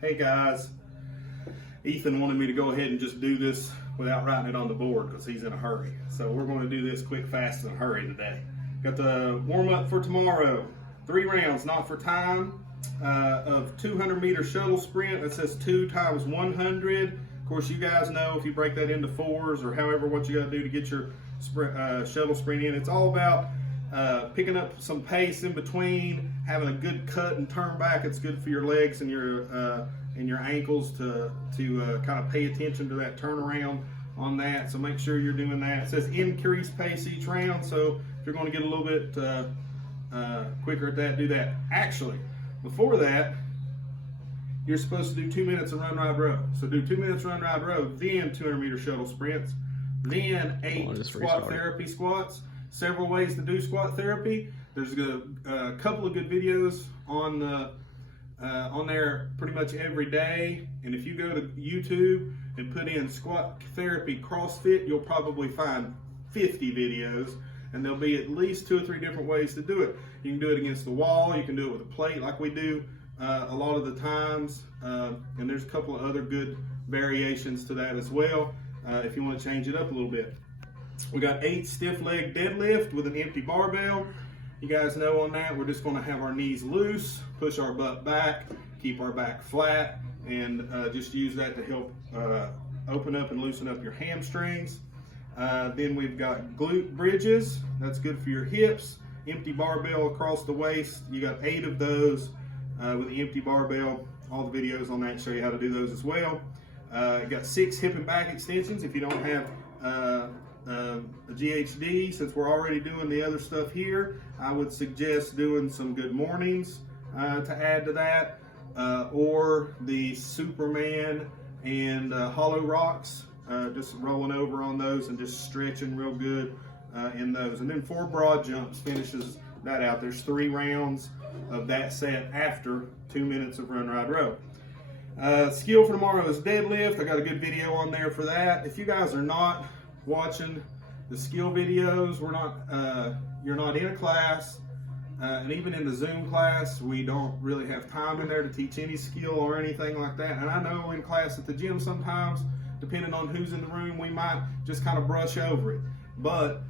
Hey guys, Ethan wanted me to go ahead and just do this without writing it on the board because he's in a hurry. So we're going to do this quick, fast, and hurry today. Got the warm up for tomorrow. 3 rounds, not for time, of 200-meter shuttle sprint. That says 2 times 100. Of course, you guys know if you break that into 4s or however what you got to do to get your shuttle sprint in. It's all about picking up some pace in between, having a good cut and turn back. It's good for your legs and your ankles to kind of pay attention to that turnaround on that. So make sure you're doing that. It says increase pace each round. So if you're going to get a little bit quicker at that, do that. Actually, before that, you're supposed to do 2 minutes of run, ride, row. So do 2 minutes run, ride, row, then 200-meter shuttle sprints, then 8 squat therapy squats. Several ways to do squat therapy. There's a couple of good videos on there pretty much every day. And if you go to YouTube and put in squat therapy CrossFit, you'll probably find 50 videos. And there'll be at least 2 or 3 different ways to do it. You can do it against the wall. You can do it with a plate like we do a lot of the times. And there's a couple of other good variations to that as well if you want to change it up a little bit. We got 8 stiff leg deadlift with an empty barbell. You guys know on that, we're just going to have our knees loose, push our butt back, keep our back flat, and just use that to help open up and loosen up your hamstrings. Then we've got glute bridges. That's good for your hips. Empty barbell across the waist. You got 8 of those with the empty barbell. All the videos on that show you how to do those as well. You got 6 hip and back extensions. If you don't have a GHD, since we're already doing the other stuff here, I would suggest doing some good mornings to add to that, or the Superman and hollow rocks, just rolling over on those and just stretching real good in those. And then 4 broad jumps finishes that out. There's 3 rounds of that set after 2 minutes of run, ride, row. Skill for tomorrow is deadlift. I got a good video on there for that. If you guys are not watching the skill videos, you're not in a class, and even in the Zoom class, we don't really have time in there to teach any skill or anything like that. And I know in class at the gym sometimes, depending on who's in the room, we might just kind of brush over it. But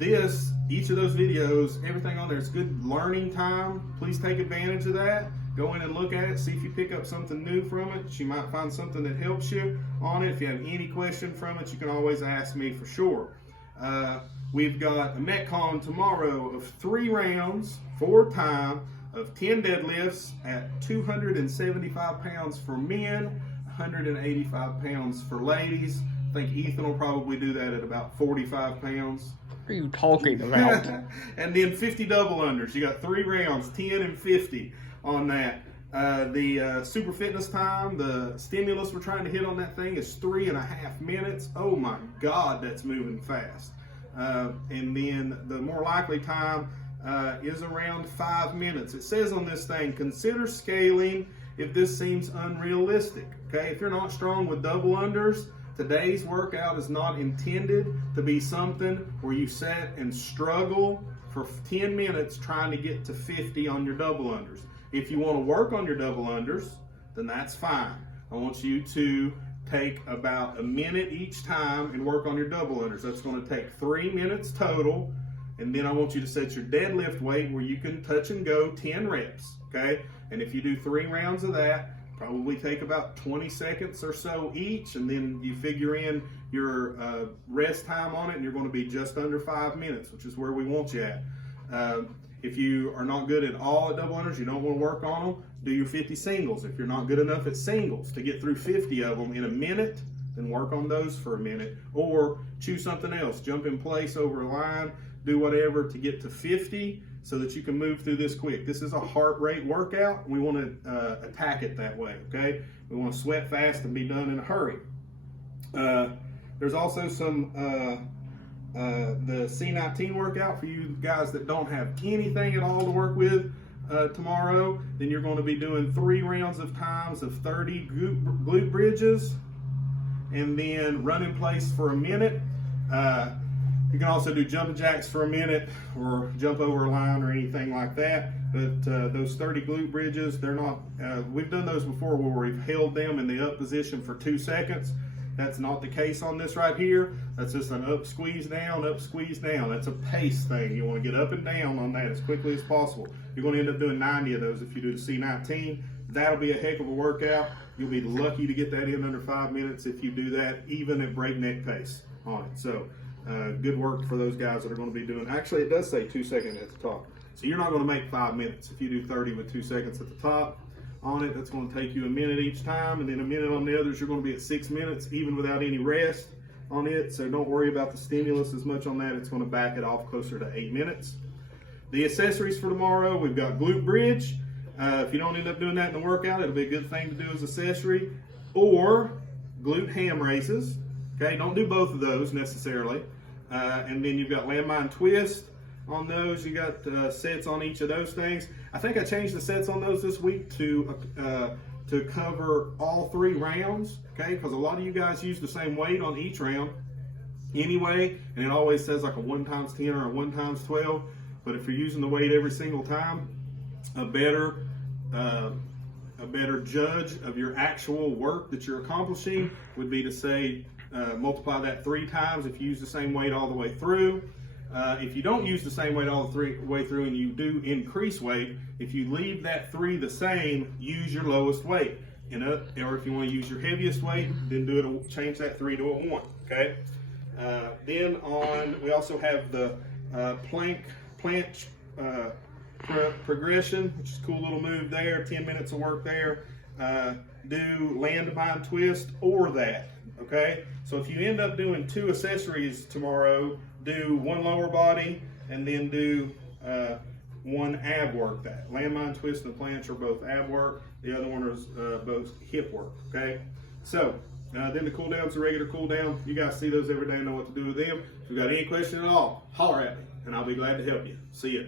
each of those videos, everything on there is good learning time. Please take advantage of that. Go in and look at it, see if you pick up something new from it. You might find something that helps you on it. If you have any question from it, you can always ask me for sure. We've got a Metcon tomorrow of 3 rounds, 4 time, of 10 deadlifts at 275 pounds for men, 185 pounds for ladies. I think Ethan will probably do that at about 45 pounds. What are you talking about? And then 50 double unders. You got 3 rounds, 10 and 50 on that. The super fitness time, the stimulus we're trying to hit on that thing is 3.5 minutes. Oh my God, that's moving fast. And then the more likely time is around 5 minutes. It says on this thing, consider scaling if this seems unrealistic. Okay, if you're not strong with double unders, today's workout is not intended to be something where you sit and struggle for 10 minutes trying to get to 50 on your double unders. If you want to work on your double unders, then that's fine. I want you to take about a minute each time and work on your double unders. That's going to take 3 minutes total. And then I want you to set your deadlift weight where you can touch and go 10 reps. Okay. And if you do 3 rounds of that, probably take about 20 seconds or so each. And then you figure in your rest time on it, and you're going to be just under 5 minutes, which is where we want you at. If you are not good at all at double unders, you don't want to work on them, do your 50 singles. If you're not good enough at singles to get through 50 of them in a minute, then work on those for a minute. Or choose something else. Jump in place over a line, do whatever to get to 50 so that you can move through this quick. This is a heart rate workout. We want to attack it that way, okay? We want to sweat fast and be done in a hurry. There's also some the C19 workout for you guys that don't have anything at all to work with tomorrow. Then you're going to be doing 3 rounds of times of 30 glute bridges, and then run in place for a minute. You can also do jumping jacks for a minute, or jump over a line or anything like that. But those 30 glute bridges, they're not, we've done those before where we've held them in the up position for 2 seconds. That's not the case on this right here. That's just an up, squeeze down, up, squeeze down. That's a pace thing. You want to get up and down on that as quickly as possible. You're going to end up doing 90 of those if you do the C19. That'll be a heck of a workout. You'll be lucky to get that in under 5 minutes if you do that, even at breakneck pace on it. So good work for those guys that are going to be doing, actually it does say 2 seconds at the top. So you're not going to make 5 minutes. If you do 30 with 2 seconds at the top on it, that's going to take you a minute each time, and then a minute on the others. You're going to be at 6 minutes, even without any rest on it. So don't worry about the stimulus as much on that. It's going to back it off closer to 8 minutes. The accessories for tomorrow, we've got glute bridge. If you don't end up doing that in the workout, it'll be a good thing to do as accessory, or glute ham raises. Okay, don't do both of those necessarily. And then you've got landmine twist on those. You got sets on each of those things. I think I changed the sets on those this week to cover all 3 rounds, okay? Because a lot of you guys use the same weight on each round anyway, and it always says like a 1x10 or a 1x12. But if you're using the weight every single time, a better judge of your actual work that you're accomplishing would be to say multiply that 3 times if you use the same weight all the way through. If you don't use the same weight all the way through and you do increase weight, if you leave that 3 the same, use your lowest weight. Or if you want to use your heaviest weight, then change that 3 to a 1. Okay. Then we also have the plank progression, which is a cool little move there. 10 minutes of work there. Do landmine twist or that. Okay. So if you end up doing 2 accessories tomorrow, do 1 lower body and then do 1 ab work. That landmine twist and planche are both ab work. The other one is both hip work. Okay. So then the cool down's a regular cool down. You guys see those every day and know what to do with them. If you've got any question at all, holler at me and I'll be glad to help you. See ya.